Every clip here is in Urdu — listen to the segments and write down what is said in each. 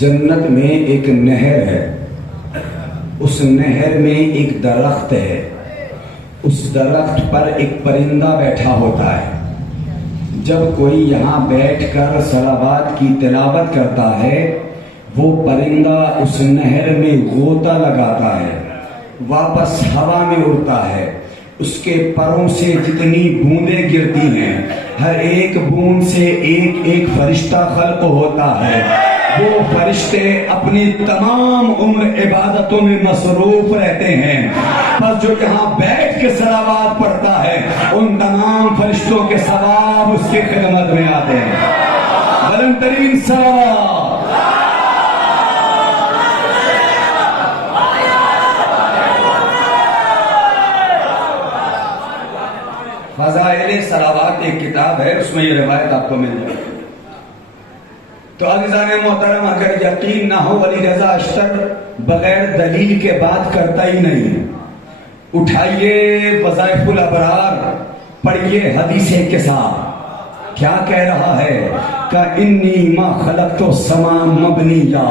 جنت میں ایک نہر ہے، اس نہر میں ایک درخت ہے، اس درخت پر ایک پرندہ بیٹھا ہوتا ہے۔ جب کوئی یہاں بیٹھ کر صلوات کی تلاوت کرتا ہے، وہ پرندہ اس نہر میں غوطہ لگاتا ہے، واپس ہوا میں اڑتا ہے۔ اس کے پروں سے جتنی بوندیں گرتی ہیں، ہر ایک بوند سے ایک ایک فرشتہ خلق ہوتا ہے۔ وہ فرشتے اپنی تمام عمر عبادتوں میں مصروف رہتے ہیں، بس جو یہاں بیٹھ کے صلوات پڑھتا ہے ان تمام فرشتوں کے ثواب اس کی خدمت میں آتے ہیں۔ بلند ترین صلوات۔ فضائل صلوات ایک کتاب ہے، اس میں یہ روایت آپ کو مل جائے گی۔ تو عزیزان محترم، اگر یقین نہ ہو ولی رضا اشتر بغیر دلیل کے بات کرتا ہی نہیں۔ اٹھائیے وظائف الابرار، پڑھیے حدیث کے ساتھ کیا کہہ رہا ہے کہ انی ما خلقت السماء مبنیا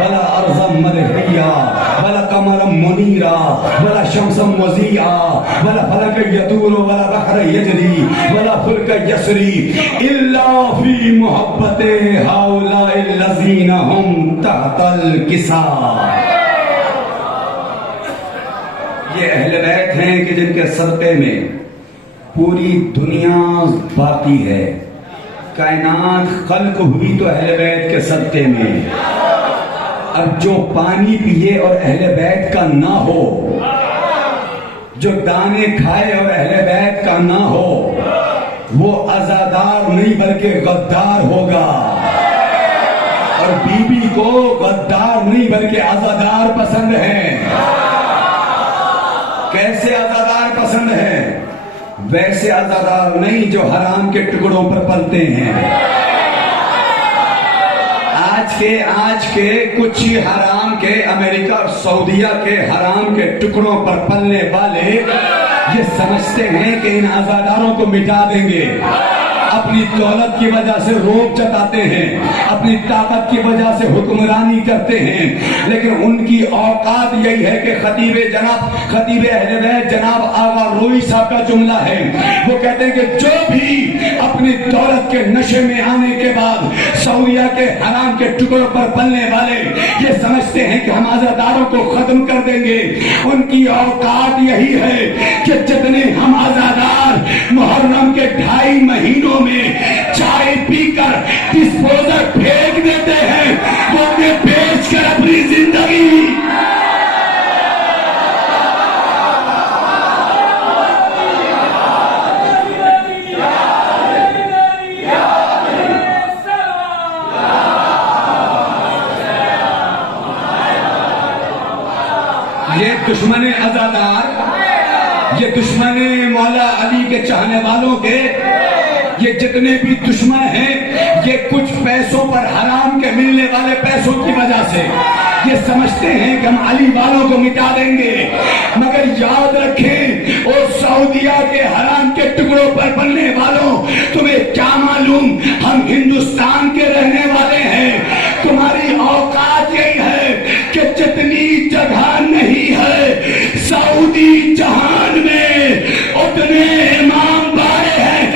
ولا ارضا مدحیا ولا قمرا منیرا ولا شمسا مضیئا ولا فلک یدور ولا بحر یجری ولا فلک یسری الا فی محبت ہؤلاء الذین هم تحت الکساء۔ یہ اہل بیت ہیں کہ جن کے صدقے میں پوری دنیا باقی ہے، کائنات خلق ہوئی تو اہل بیت کے صدقے میں۔ اب جو پانی پیے اور اہل بیت کا نہ ہو، جو دانے کھائے اور اہل بیت کا نہ ہو، وہ عزادار نہیں بلکہ غدار ہوگا۔ اور بی بی کو غدار نہیں بلکہ عزادار پسند ہے۔ کیسے عزادار پسند ہے؟ ویسے عزادار نہیں جو حرام کے ٹکڑوں پر پلتے ہیں۔ آج کے کچھ حرام کے امریکہ اور سعودیہ کے حرام کے ٹکڑوں پر پلنے والے یہ سمجھتے ہیں کہ ان عزاداروں کو مٹا دیں گے۔ اپنی دولت کی وجہ سے روب جتاتے ہیں، اپنی طاقت کی وجہ سے حکمرانی کرتے ہیں، لیکن ان کی اوقات یہی ہے کہ خطیب اہل بیت جناب آغا روئی صاحب کا جملہ ہے، وہ کہتے ہیں کہ جو بھی اپنی دولت کے نشے میں آنے کے بعد سعودیہ کے حرام کے ٹکڑوں پر پلنے والے یہ سمجھتے ہیں کہ ہم عزاداروں کو ختم کر دیں گے، ان کی اوقات یہی ہے کہ جتنے ہم عزادار محرم کے 2.5 مہینوں میں چائے پی کر ڈسپوزر پھینک دیتے ہیں، وہ انہیں بیچ کر اپنی زندگی یہ دشمن عزادار، یہ دشمن مولا علی کے چاہنے والوں کے، یہ جتنے بھی دشمن ہیں یہ کچھ پیسوں پر حرام کے ملنے والے پیسوں کی وجہ سے یہ سمجھتے ہیں کہ ہم علی والوں کو مٹا دیں گے، مگر یاد رکھیں اور سعودیہ کے حرام کے ٹکڑوں پر بننے والوں، تمہیں کیا معلوم ہم ہندوستان کے رہنے والے ہیں۔ تمہاری اوقات یہی ہے کہ جتنی جگہ نہیں ہے سعودی جہان میں اتنے امام بارے ہیں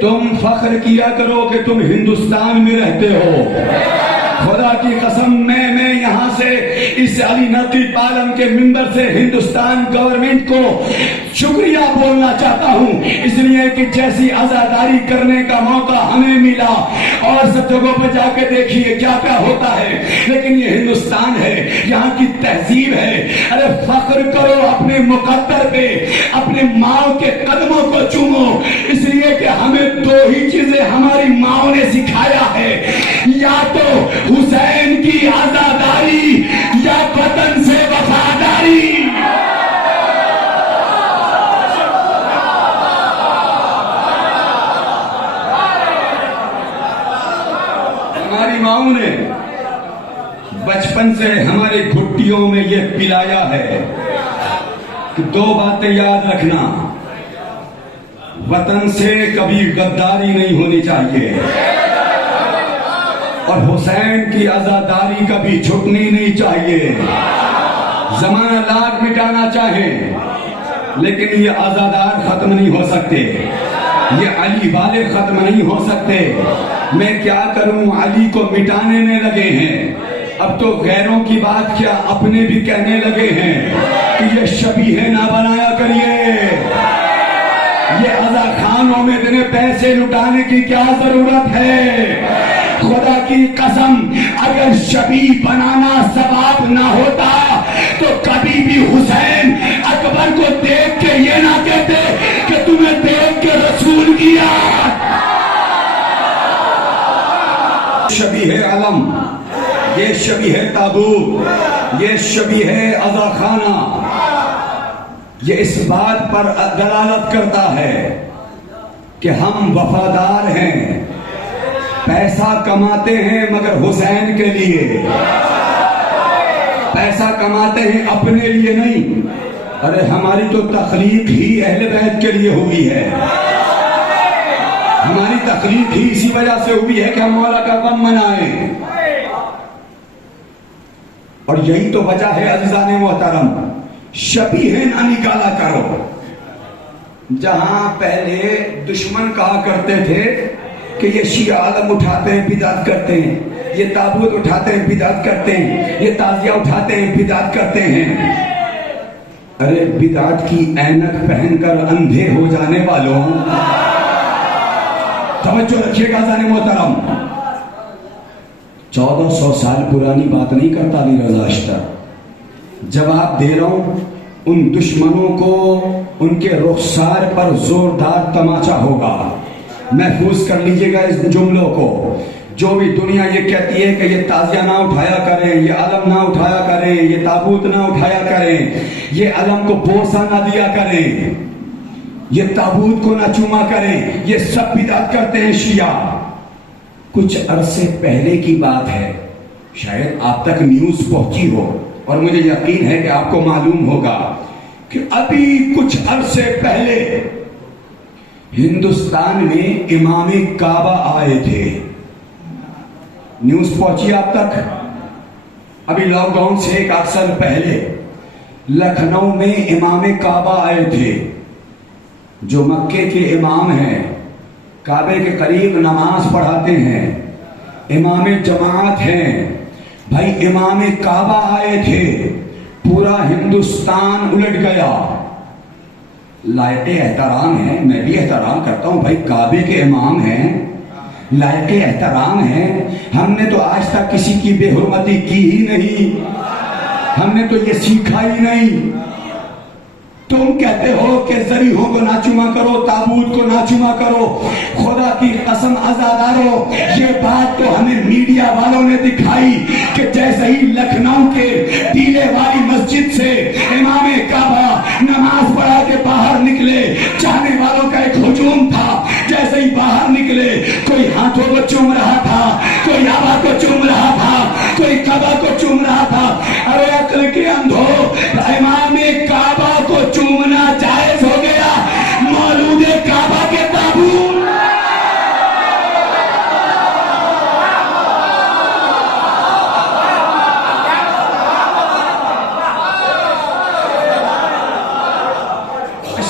تم فخر کیا کرو کہ تم ہندوستان میں رہتے ہو۔ خدا کی قسم میں یہاں سے اس علی نقیب عالم کے منبر سے ہندوستان گورنمنٹ کو شکریہ بولنا چاہتا ہوں، اس لیے کہ جیسی عزاداری کرنے کا موقع ہمیں ملا، اور سب جگہوں پہ جا کے دیکھیے کیا کیا ہوتا ہے، لیکن یہ ہندوستان ہے، یہاں کی تہذیب ہے۔ ارے فخر کرو اپنے مقدر پہ، اپنے ماں کے قدموں کو چومو، اس لیے کہ ہمیں 2 ہی چیزیں ہماری ماں نے سکھایا ہے، یا تو حسین کی عزاداری ہماری ماؤں نے بچپن سے ہمارے گھٹیوں میں یہ پلایا ہے کہ دو باتیں یاد رکھنا، وطن سے کبھی غداری نہیں ہونی چاہیے اور حسین کی عزاداری کبھی چھٹنی نہیں چاہیے۔ زمانہ لاکھ مٹانا چاہیں لیکن یہ عزادار ختم نہیں ہو سکتے، یہ علی والے ختم نہیں ہو سکتے۔ میں کیا کروں، علی کو مٹانے میں لگے ہیں، اب تو غیروں کی بات کیا اپنے بھی کہنے لگے ہیں کہ یہ شبیہ نہ بنایا کریے، یہ عزا خانوں میں اتنے پیسے لٹانے کی کیا ضرورت ہے؟ خدا کی قسم اگر شبیہ بنانا ثواب نہ ہوتا تو کبھی بھی حسین اکبر کو دیکھ کے یہ نہ کہتے کہ تمہیں دیکھ کے رسول کیا۔ شبیہ علم، یہ شبیہ تابوت، یہ شبیہ عزا خانہ، یہ اس بات پر دلالت کرتا ہے کہ ہم وفادار ہیں، پیسہ کماتے ہیں مگر حسین کے لیے، پیسہ کماتے ہیں اپنے لیے نہیں۔ ارے ہماری تو تخلیق ہی اہل بیت کے لیے ہوئی ہے، ہماری تخلیق ہی اسی وجہ سے ہوئی ہے کہ ہم مولا کا غم منائیں، اور یہی تو وجہ ہے عزیزان محترم، شبیہ نہ نکالا کرو۔ جہاں پہلے دشمن کہا کرتے تھے کہ یہ شیعہ عالم اٹھاتے ہیں بدعت کرتے ہیں، یہ تابوت اٹھاتے ہیں بدعت کرتے ہیں، یہ تعزیہ اٹھاتے ہیں بدعت کرتے ہیں، ارے بدعت کی اینک پہن کر اندھے ہو جانے والوں، توجہ رکھیے گا عزیزان محترم، 1400 سال پرانی بات نہیں کرتا علی رضا اشتر، جواب دے رہا ہوں، ان دشمنوں کو ان کے رخسار پر زوردار تماچا ہوگا۔ محفوظ کر لیجئے گا اس جملوں کو، جو بھی دنیا یہ کہتی ہے کہ یہ تعزیہ نہ اٹھایا کریں، یہ علم نہ اٹھایا کریں، یہ تابوت نہ اٹھایا کریں، یہ علم کو بوسہ نہ دیا کریں، یہ تابوت کو نہ چوما کریں، یہ سب بدعت کرتے ہیں شیعہ۔ کچھ عرصے پہلے کی بات ہے، شاید آپ تک نیوز پہنچی ہو اور مجھے یقین ہے کہ آپ کو معلوم ہوگا کہ ابھی کچھ عرصے پہلے ہندوستان میں امام کعبہ آئے تھے، نیوز پہنچی آپ تک؟ ابھی لاک ڈاؤن سے ایک سال پہلے لکھنؤ میں امام کعبہ آئے تھے، جو مکے کے امام ہیں، کعبے کے قریب نماز پڑھاتے ہیں، امام جماعت ہیں، بھائی امام کعبہ آئے تھے، پورا ہندوستان الٹ گیا۔ لائق احترام ہے، میں بھی احترام کرتا ہوں، بھائی کعبے کے امام ہیں، لائق احترام ہیں، ہم نے تو آج تک کسی کی بے حرمتی کی ہی نہیں، ہم نے تو یہ سیکھا ہی نہیں۔ تم کہتے ہو کہ ذریحوں کو نہ چوما کرو، تابوت کو نہ چوما کرو، خدا کی قسم عزادارو، یہ بات تو ہمیں میڈیا والوں نے دکھائی کہ جیسے ہی لکھنؤ کے ٹیلے والی مسجد سے امام کعبہ نماز پڑھا کے باہر نکلے، چاہنے والوں کا ایک ہجوم تھا، جیسے ہی باہر نکلے کوئی ہاتھوں کو چوم رہا تھا، کوئی آبا کو چوم رہا تھا، کوئی کعبہ کو چوم رہا تھا۔ ارے عقل کے اندھو، امام کعبہ کو چومنا جائز ہو گیا، مولود کعبہ کے تابوت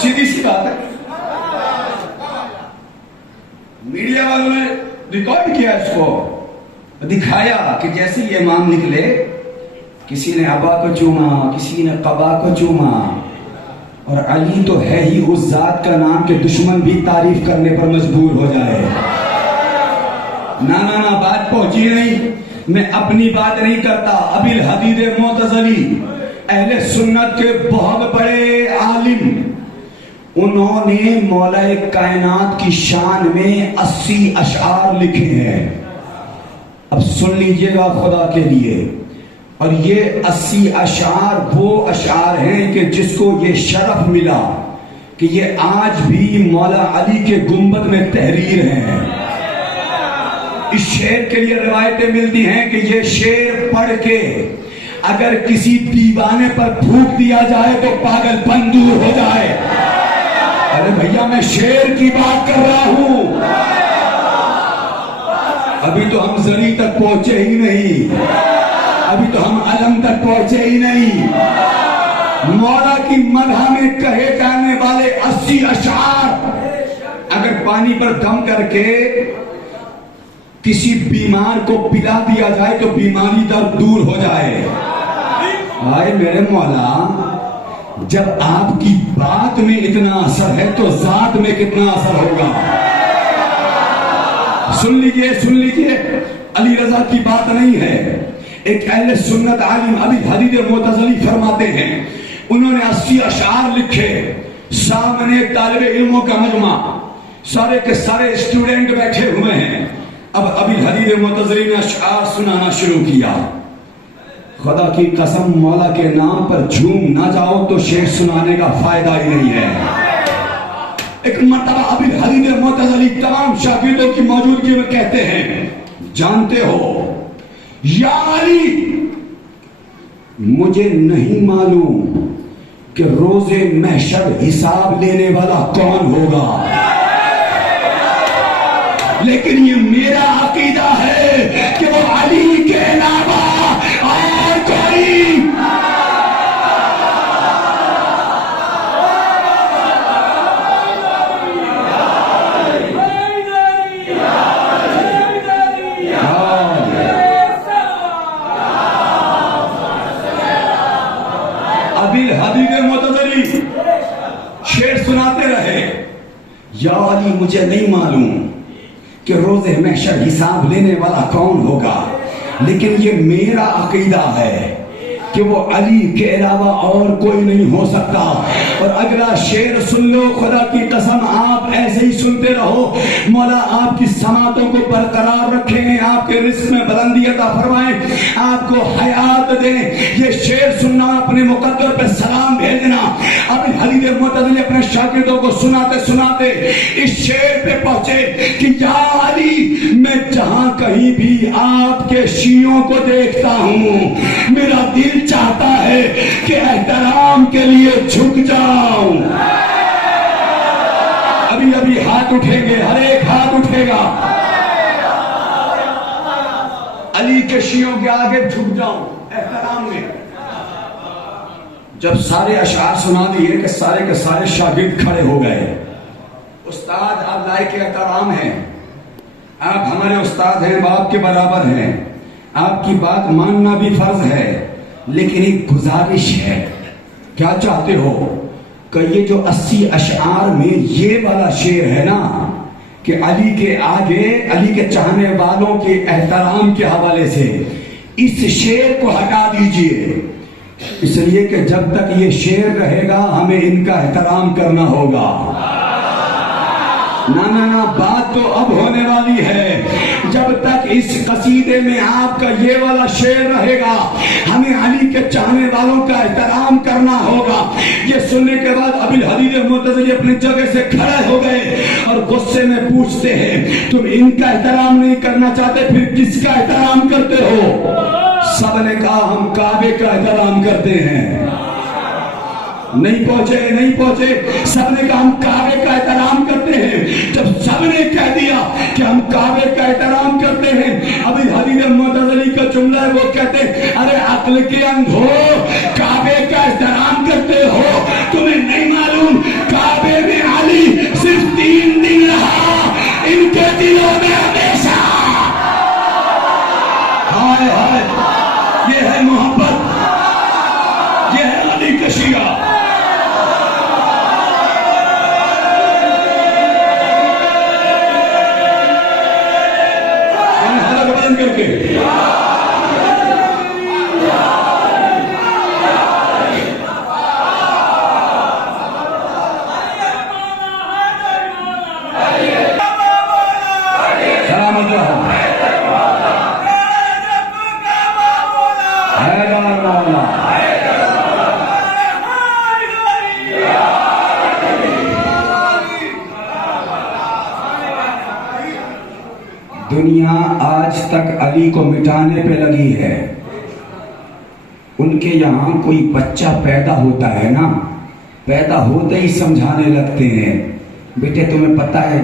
سیدھی سی بات ہے، میڈیا والوں نے ریکارڈ کیا، اس کو دکھایا کہ جیسے یہ امام نکلے کسی نے ابا کو چوما، کسی نے قبا کو چوما، اور علی تو ہے ہی اس ذات کا نام کہ دشمن بھی تعریف کرنے پر مجبور ہو جائے۔ نہ بات پہنچی نہیں، میں اپنی بات نہیں کرتا، ابی الحدید معتزلی اہل سنت کے بہت بڑے عالم، انہوں نے مولا کائنات کی شان میں 80 اشعار لکھے ہیں۔ اب سن لیجئے گا خدا کے لیے، اور یہ 80 اشعار وہ اشعار ہیں کہ جس کو یہ شرف ملا کہ یہ آج بھی مولا علی کے گنبد میں تحریر ہیں۔ اس شعر کے لیے روایتیں ملتی ہیں کہ یہ شعر پڑھ کے اگر کسی دیوانے پر پھونک دیا جائے تو پاگل پن دور ہو جائے. ارے بھیا میں شعر کی بات کر رہا ہوں. ابھی تو ہم زری تک پہنچے ہی نہیں, ابھی تو ہم علم تک پہنچے ہی نہیں. مولا کی مدح میں کہے جانے والے 80 اشعار اگر پانی پر دم کر کے کسی بیمار کو پلا دیا جائے تو بیماری درد دور ہو جائے. آئے میرے مولا, جب آپ کی بات میں اتنا اثر ہے تو ذات میں کتنا اثر ہوگا. سن لیجئے علی رضا کی بات نہیں ہے. ایک اہل سنت عالم ابی حدید معتزلی فرماتے ہیں, انہوں نے 80 اشعار لکھے, سامنے طالب علموں کا مجمع, سارے کے سارے اسٹوڈنٹ بیٹھے ہوئے ہیں. اب ابی حدید معتزلی نے اشعار سنانا شروع کیا. خدا کی قسم مولا کے نام پر جھوم نہ جاؤ تو شعر سنانے کا فائدہ ہی نہیں ہے. ایک مرتبہ ابی حدید معتزلی تمام شاگردوں کی موجودگی میں کہتے ہیں, جانتے ہو یا علی, مجھے نہیں معلوم کہ روز محشر حساب لینے والا کون ہوگا, لیکن یہ میرا عقیدہ ہے کہ وہ علی کے علاوہ اور کوئی. ابی حدید معتزلی شعر سناتے رہے, یا علی مجھے نہیں معلوم کہ روز محشر حساب لینے والا کون ہوگا, لیکن یہ میرا عقیدہ ہے کہ وہ علی کے علاوہ اور کوئی نہیں ہو سکتا. اور اگلا شعر سن لو, خدا کی قسم آپ ایسے ہی سنتے رہو, مولا آپ کی سماعتوں کو برقرار رکھیں, آپ کے رزق میں بلندی عطا فرمائیں, آپ کو حیات دیں. یہ شعر سننا, اپنے مقدر پہ سلام بھیجنا. ابھی حدید معتزلی اپنے شاگردوں کو سناتے سناتے اس شعر پہ پہنچے کہ یا علی, میں جہاں کہیں بھی آپ کے شیعوں کو دیکھتا ہوں میرا دل چاہتا ہے کہ احترام کے لیے جھک جاؤں. ابھی ہاتھ اٹھیں گے, ہر ایک ہاتھ اٹھے گا. علی کے شیعوں کے آگے جھک جاؤں احترام میں. جب سارے اشعار سنا دیے کہ سارے کے سارے شاگرد کھڑے ہو گئے. استاد آپ لائق احترام ہیں, آپ ہمارے استاد ہیں, باپ کے برابر ہیں, آپ کی بات ماننا بھی فرض ہے, لیکن ایک گزارش ہے. کیا چاہتے ہو کہ یہ جو 80 اشعار میں یہ والا شعر ہے نا کہ علی کے آگے, علی کے چاہنے والوں کے احترام کے حوالے سے, اس شعر کو ہٹا دیجئے, اس لیے کہ جب تک یہ شعر رہے گا ہمیں ان کا احترام کرنا ہوگا. نہ بات تو اب ہونے والی ہے. جب تک اس قصیدے میں آپ کا یہ والا شعر رہے گا ہمیں علی کے چاہنے والوں کا احترام کرنا ہوگا. یہ سننے کے بعد ابی حدید معتزلی اپنی جگہ سے کھڑے ہو گئے اور غصے میں پوچھتے ہیں, تم ان کا احترام نہیں کرنا چاہتے پھر کس کا احترام کرتے ہو؟ سب نے کہا ہم کعبے کا احترام کرتے ہیں. نہیں پہنچے, سب نے کہا ہم کعبے کا احترام کرتے ہیں. جب سب نے کہہ دیا کہ ہم کعبے کا احترام کرتے ہیں, ابھی حدید معتزلی کا جملہ ہے, وہ کہتے ہیں ارے عقل کے اندھو, کعبے کا احترام کرتے ہو, تمہیں نہیں معلوم کعبے میں علی صرف 3 دن رہا, ان کے دلوں میں ہمیشہ. ہائے ہائے, یہ ہے محبت, یہ ہے علی کا شیعہ. کر کے سلامت رہو. تک علی کو مٹانے پہ لگی ہے. ان کے یہاں کوئی بچہ پیدا ہوتا ہے نا، پیدا ہوتے ہی سمجھانے لگتے ہیں، بیٹے تمہیں پتہ ہے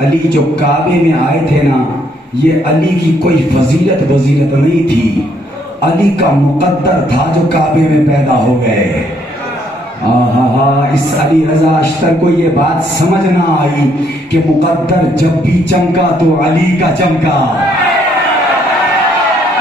علی جو کعبے میں آئے تھے نا، یہ علی کی کوئی فضیلت نہیں تھی، علی کا مقدر تھا جو کعبے میں پیدا ہو گئے. اس علی رضا اشتر کو یہ بات سمجھ نہ آئی کہ مقدر جب بھی چمکا تو علی کا چمکا.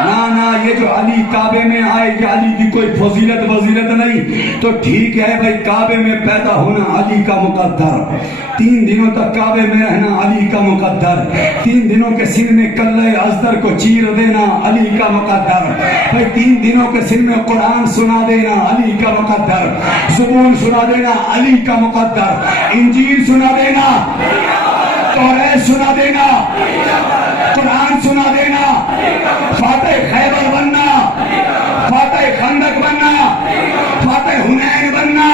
نا یہ جو علی کعبے میں آئے یہ علی کی کوئی فضیلت نہیں. تو ٹھیک ہے بھائی، کعبے میں پیدا ہونا علی کا مقدر، 3 دنوں تک کعبے میں رہنا علی کا مقدر، 3 دنوں کے سن میں کلہ ازدر کو چیر دینا علی کا مقدر، بھائی 3 دنوں کے سن میں قرآن سنا دینا علی کا مقدر، زبور سنا دینا علی کا مقدر، انجیل سنا دینا، توریت سنا دینا، قرآن سنا دینا، فاتح خیبر بننا، فاتح خندق بننا، فاتح حنین بننا،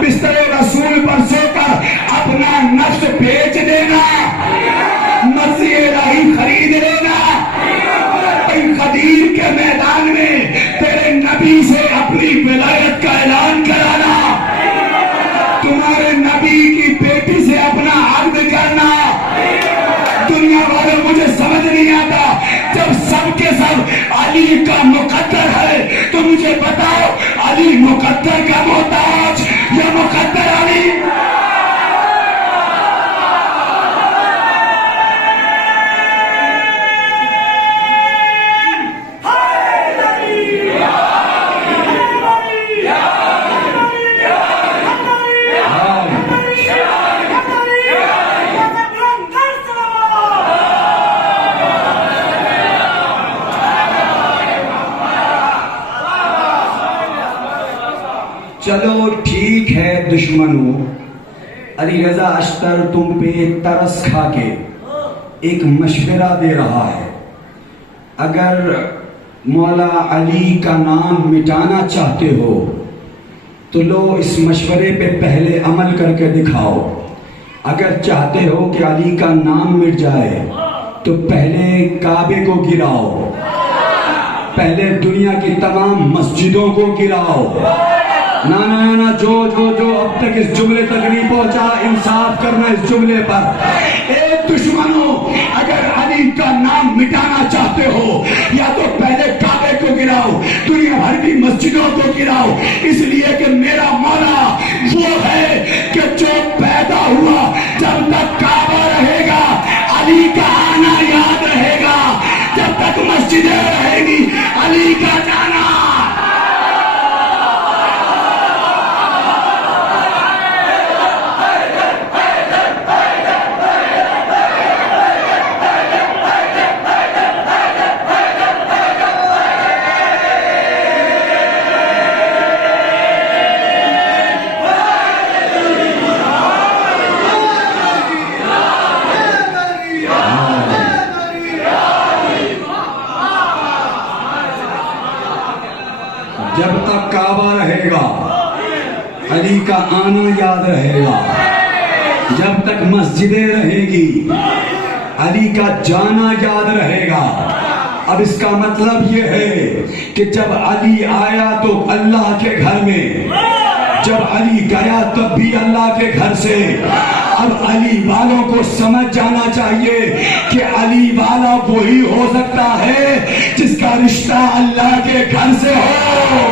بستر رسول پر سو کر اپنا نفس بیچ دینا، مرضی الہی خرید لینا، قدیر کے میدان میں تیرے نبی سے اپنی ولایت کا اعلان کرانا، تمہارے نبی کی بیٹی سے اپنا عقد کرنا. دنیا والوں مجھے سمجھ نہیں آتا، جب سب کے سب علی کا مقدر ہے تو مجھے بتاؤ علی مقدر کا محتاج یا مقدر علی؟ چلو ٹھیک ہے دشمنوں، علی رضا اشتر تم پہ ترس کھا کے ایک مشورہ دے رہا ہے. اگر مولا علی کا نام مٹانا چاہتے ہو تو لو اس مشورے پہ پہلے عمل کر کے دکھاؤ. اگر چاہتے ہو کہ علی کا نام مٹ جائے تو پہلے کعبے کو گراؤ، پہلے دنیا کی تمام مسجدوں کو گراؤ. نا جو اب تک اس جملے تک نہیں پہنچا، انصاف کرنا اس جملے پر. اے دشمنوں، اگر علی کا نام مٹانا چاہتے ہو یا تو پہلے کعبے کو گراؤ، دنیا بھر کی مسجدوں کو گراؤ، اس لیے کہ میرا مولا وہ ہے کہ جو پیدا ہوا جب تک کعبہ رہے گا علی کا آنا یاد رہے گا، جب تک مسجدیں رہیں گی علی کا جانا. جب تک کعبہ رہے گا علی کا آنا یاد رہے گا، جب تک مسجدیں رہیں گی علی کا جانا یاد رہے گا. اب اس کا مطلب یہ ہے کہ جب علی آیا تو اللہ کے گھر میں، جب علی گیا تب بھی اللہ کے گھر سے. اب علی والوں کو سمجھ جانا چاہیے کہ علی والا وہی ہو سکتا ہے جس کا رشتہ اللہ کے گھر سے ہو.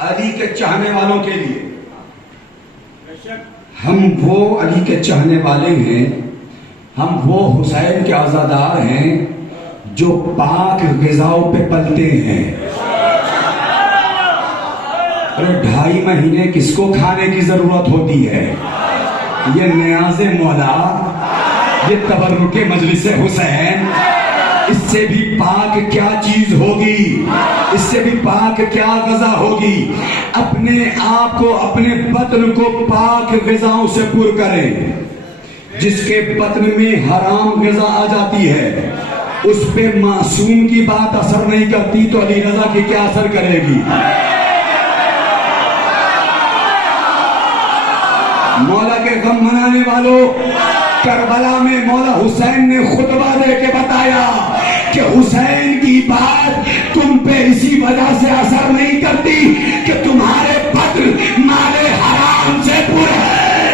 علی کے چاہنے والوں کے لیے ہم وہ علی کے چاہنے والے ہیں، ہم وہ حسین کے عزادار ہیں جو پاک غذاؤں پہ پلتے ہیں. 2.5 مہینے کس کو کھانے کی ضرورت ہوتی ہے؟ یہ نیاز مولا، یہ تبرک مجلس حسین. اس سے بھی پاک کیا چیز ہوگی، اس سے بھی پاک کیا غذا ہوگی. اپنے آپ کو، اپنے بطن کو پاک غذاؤں سے پر کریں. جس کے بطن میں حرام غذا آ جاتی ہے اس پہ معصوم کی بات اثر نہیں کرتی تو علی رضا کی کیا اثر کرے گی؟ غم منانے والوں، کربلا میں مولا حسین نے خطبہ دے کے بتایا کہ حسین کی بات تم پہ اسی وجہ سے اثر نہیں کرتی کہ تمہارے بدر مال حرام سے پر ہے۔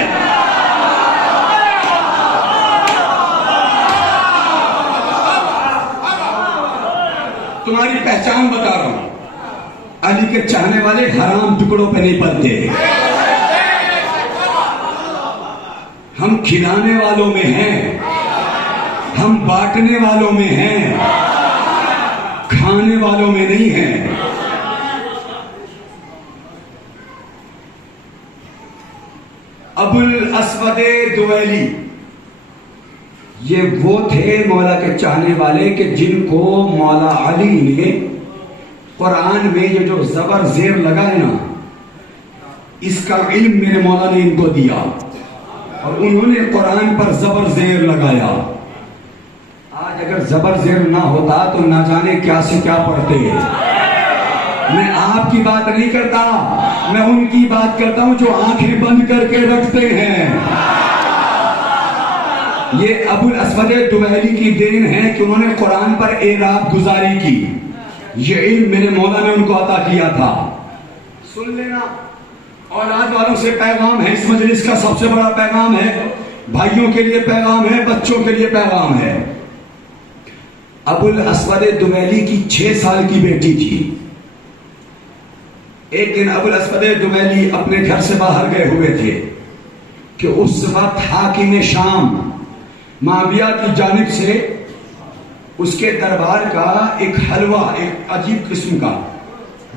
تمہاری پہچان بتا رہا ہوں، علی کے چاہنے والے حرام ٹکڑوں پہ نہیں پلتے، ہم کھلانے والوں میں ہیں، ہم بانٹنے والوں میں ہیں، کھانے والوں میں نہیں ہیں۔ ابو الاسود دویلی یہ وہ تھے مولا کے چاہنے والے کہ جن کو مولا علی نے قرآن میں یہ جو زبر زیر لگا ہے نا، اس کا علم میرے مولا نے ان کو دیا اور انہوں نے قرآن پر زبر زیر لگایا۔ آج اگر زبر زیر نہ ہوتا تو نہ جانے کیا سے کیا پڑھتے۔ میں آپ کی بات نہیں کرتا، میں ان کی بات کرتا ہوں جو آنکھیں بند کر کے رکھتے ہیں۔ یہ ابو الاسود دویلی کی دین ہے کہ انہوں نے قرآن پر اعراب گزاری کی، یہ علم میرے مولا نے ان کو عطا کیا تھا۔ سن لینا، اولاد والوں سے پیغام ہے، اس مجلس کا سب سے بڑا پیغام ہے، بھائیوں کے لیے پیغام ہے، بچوں کے لیے پیغام ہے۔ ابو الاسود دویلی کی 6 سال کی بیٹی تھی۔ ایک دن ابو الاسود دویلی اپنے گھر سے باہر گئے ہوئے تھے کہ اس وقت حاکم شام معاویہ کی جانب سے اس کے دربار کا ایک حلوہ، ایک عجیب قسم کا،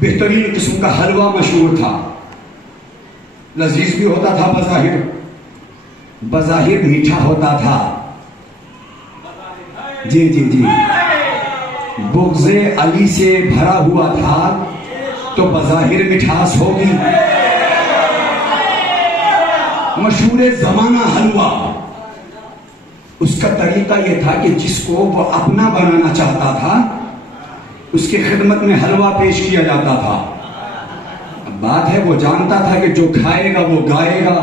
بہترین قسم کا حلوہ مشہور تھا، لذیذ بھی ہوتا تھا، بظاہر میٹھا ہوتا تھا۔ جی جی جی، بغض علی سے بھرا ہوا تھا تو بظاہر مٹھاس ہوگی۔ مشہور زمانہ حلوہ، اس کا طریقہ یہ تھا کہ جس کو وہ اپنا بنانا چاہتا تھا اس کی خدمت میں حلوہ پیش کیا جاتا تھا۔ اب بات ہے وہ جانتا تھا کہ جو کھائے گا وہ گائے گا،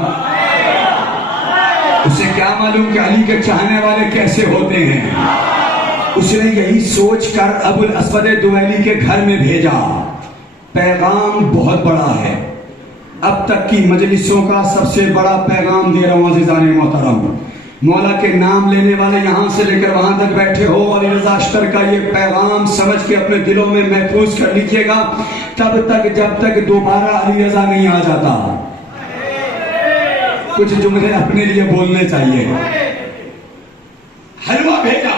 اسے کیا معلوم کہ علی کے چاہنے والے کیسے ہوتے ہیں۔ اس نے یہی سوچ کر ابو الاسود دویلی کے گھر میں بھیجا۔ پیغام بہت بڑا ہے، اب تک کی مجلسوں کا سب سے بڑا پیغام دے رہا ہوں عزیزان محترم۔ مولا کے نام لینے والے یہاں سے لے کر وہاں تک بیٹھے ہو، علی رضا اشتر کا یہ پیغام سمجھ کے اپنے دلوں میں محفوظ کر لیجئے گا تب تک جب تک دوبارہ علی رضا نہیں آ جاتا۔ کچھ جملے اپنے لیے بولنے چاہیے۔ حلوہ بھیجا۔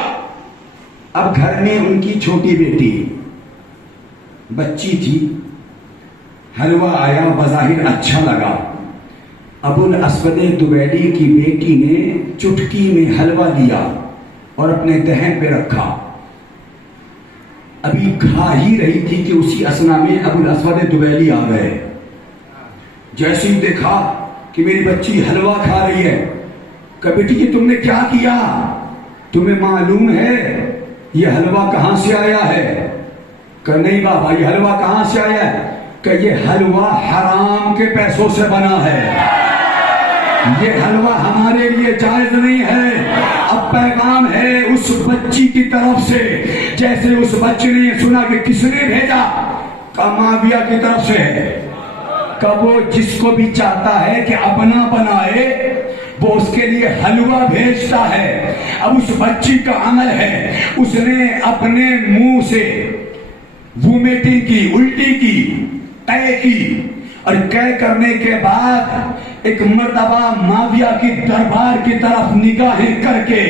اب گھر میں ان کی چھوٹی بیٹی بچی تھی، حلوہ آیا، بظاہر اچھا لگا۔ ابو الاسود دویلی کی بیٹی نے چٹکی میں حلوہ لیا اور اپنے دہن پہ رکھا۔ ابھی کھا ہی رہی تھی کہ اسی اثنا میں ابو الاسود دویلی آ گئے۔ جیسے ہی دیکھا کہ میری بچی حلوہ کھا رہی ہے، کہا بیٹی جی تم نے کیا کیا؟ تمہیں معلوم ہے یہ حلوہ کہاں سے آیا ہے؟ کہ نہیں بابا، یہ حلوہ کہاں سے آیا ہے؟ کہ یہ حلوہ حرام کے پیسوں سے بنا ہے، یہ حلوہ ہمارے لیے جائز نہیں ہے۔ اب پیغام ہے اس بچی کی طرف سے، جیسے اس بچی نے سنا کہ کس نے بھیجا، کہ معاویہ کی طرف سے ہے، کہ وہ جس کو بھی چاہتا ہے کہ اپنا بنائے وہ اس کے لیے حلوہ بھیجتا ہے۔ اب اس بچی کا عمل ہے، اس نے اپنے منہ سے وومیٹنگ کی، الٹی کی، طے کی، اور طے کرنے کے بعد ایک مرتبہ معاویہ کی دربار کی طرف نگاہیں کر کے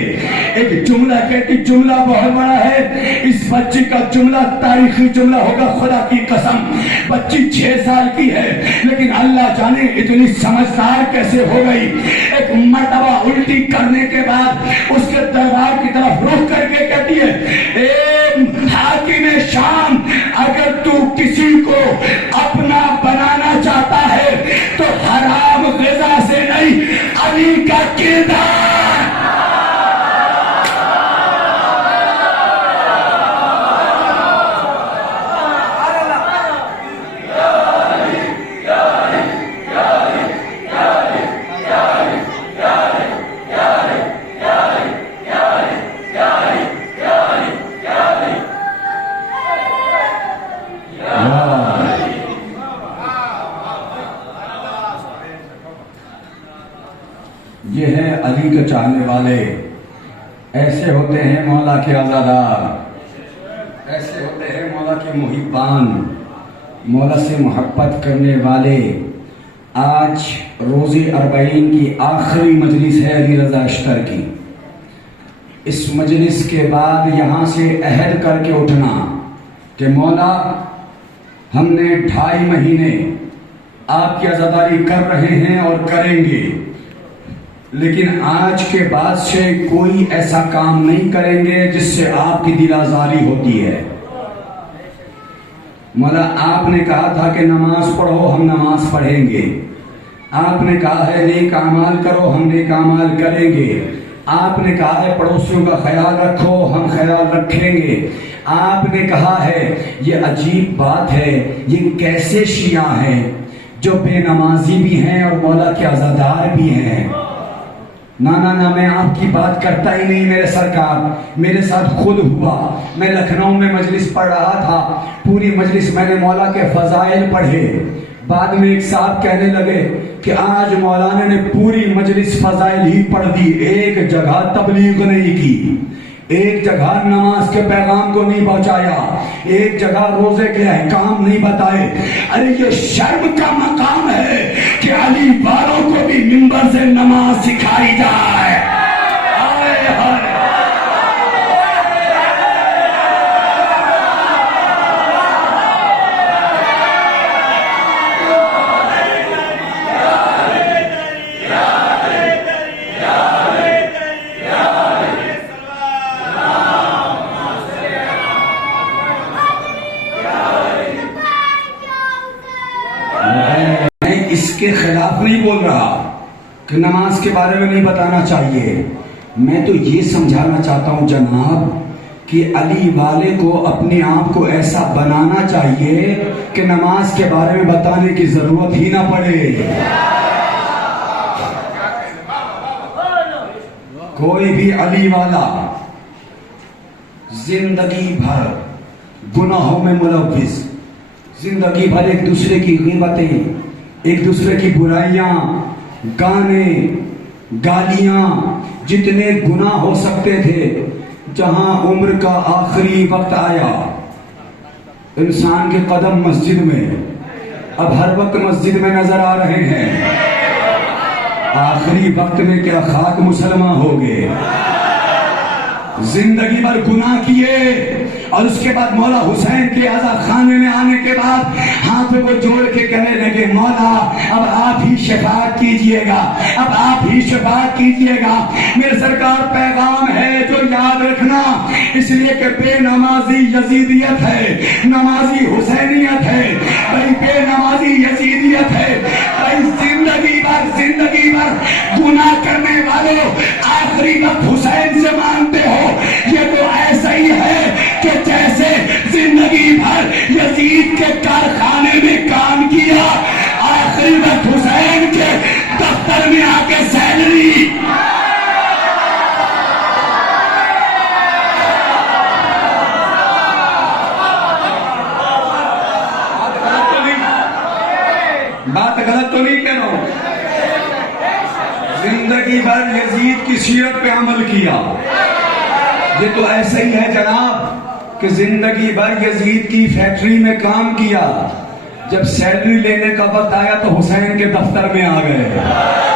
ایک جملہ کہتی، جملہ بہت بڑا ہے، اس بچی کا جملہ تاریخی جملہ ہوگا، خدا کی قسم بچی 6 سال کی ہے لیکن اللہ جانے اتنی سمجھدار کیسے ہو گئی۔ ایک مرتبہ الٹی کرنے کے بعد اس کے دربار کی طرف رخ کر کے کہتی ہے، اے حاکم شام، اگر تو کسی کو اپنا بنانا چاہتا ہے تو حرام غذا سے نہیں، علی کا کردار۔ یہ ہے علی کے چاہنے والے، ایسے ہوتے ہیں مولا کے عزادار، ایسے ہوتے ہیں مولا کے محبان، مولا سے محبت کرنے والے۔ آج روزے اربعین کی آخری مجلس ہے علی رضا اشتر کی۔ اس مجلس کے بعد یہاں سے عہد کر کے اٹھنا کہ مولا ہم نے 2.5 مہینے آپ کی عزاداری کر رہے ہیں اور کریں گے، لیکن آج کے بعد سے کوئی ایسا کام نہیں کریں گے جس سے آپ کی دل آزاری ہوتی ہے۔ مولا آپ نے کہا تھا کہ نماز پڑھو، ہم نماز پڑھیں گے۔ آپ نے کہا ہے نیک اعمال کرو، ہم نیک اعمال کریں گے۔ آپ نے کہا ہے پڑوسیوں کا خیال رکھو، ہم خیال رکھیں گے۔ آپ نے کہا ہے، یہ عجیب بات ہے، یہ کیسے شیعہ ہیں جو بے نمازی بھی ہیں اور مولا کے عزادار بھی ہیں؟ نہ میں آپ کی بات کرتا ہی نہیں میرے سرکار، میرے ساتھ خود ہوا۔ میں لکھنؤ میں مجلس پڑھ رہا تھا، پوری مجلس میں نے مولا کے فضائل پڑھے۔ بعد میں ایک صاحب کہنے لگے کہ آج مولانا نے پوری مجلس فضائل ہی پڑھ دی، ایک جگہ تبلیغ نہیں کی، ایک جگہ نماز کے پیغام کو نہیں پہنچایا، ایک جگہ روزے کے احکام نہیں بتائے۔ ارے یہ شرم کا مقام ہے کہ علی والوں کو بھی منبر سے نماز سکھائی جائے۔ اس کے خلاف نہیں بول رہا کہ نماز کے بارے میں نہیں بتانا چاہیے، میں تو یہ سمجھانا چاہتا ہوں جناب کہ علی والے کو اپنے آپ کو ایسا بنانا چاہیے کہ نماز کے بارے میں بتانے کی ضرورت ہی نہ پڑے۔ کوئی بھی علی والا زندگی بھر گناہوں میں ملوث، زندگی بھر ایک دوسرے کی غیبتیں، ایک دوسرے کی برائیاں، گانے، گالیاں، جتنے گناہ ہو سکتے تھے، جہاں عمر کا آخری وقت آیا، انسان کے قدم مسجد میں اب ہر وقت مسجد میں نظر آ رہے ہیں۔ آخری وقت میں کیا خاک مسلمان ہو گئے، زندگی بھر گناہ کیے، اور اس کے بعد مولا حسین کے عزا خانے میں آنے کے بعد ہاتھ کو جوڑ کے کہنے لگے مولا اب آپ ہی شفاعت کیجئے گا، اب آپ ہی شفاعت کیجئے گا۔ میرے سرکار پیغام ہے جو یاد رکھنا، اس لیے کہ بے نمازی یزیدیت ہے، نمازی حسینیت ہے، بھائی بے نمازی یزیدیت ہے، بھائی زندگی بھر گناہ کرنے والوں آخری وقت حسین سے مانتے ہو، یہ تو ایسا ہی ہے کہ جیسے زندگی بھر یزید کے کارخانے میں کام کیا، آخری وقت حسین کے دفتر میں آ کے سیلری۔ بات غلط تو نہیں کہہ رہا ہوں، زندگی بھر یزید کی سیرت پہ عمل کیا۔ یہ تو ایسا ہی ہے جناب کہ زندگی بھر یزید کی فیکٹری میں کام کیا، جب سیلری لینے کا وقت آیا تو حسین کے دفتر میں آ گئے۔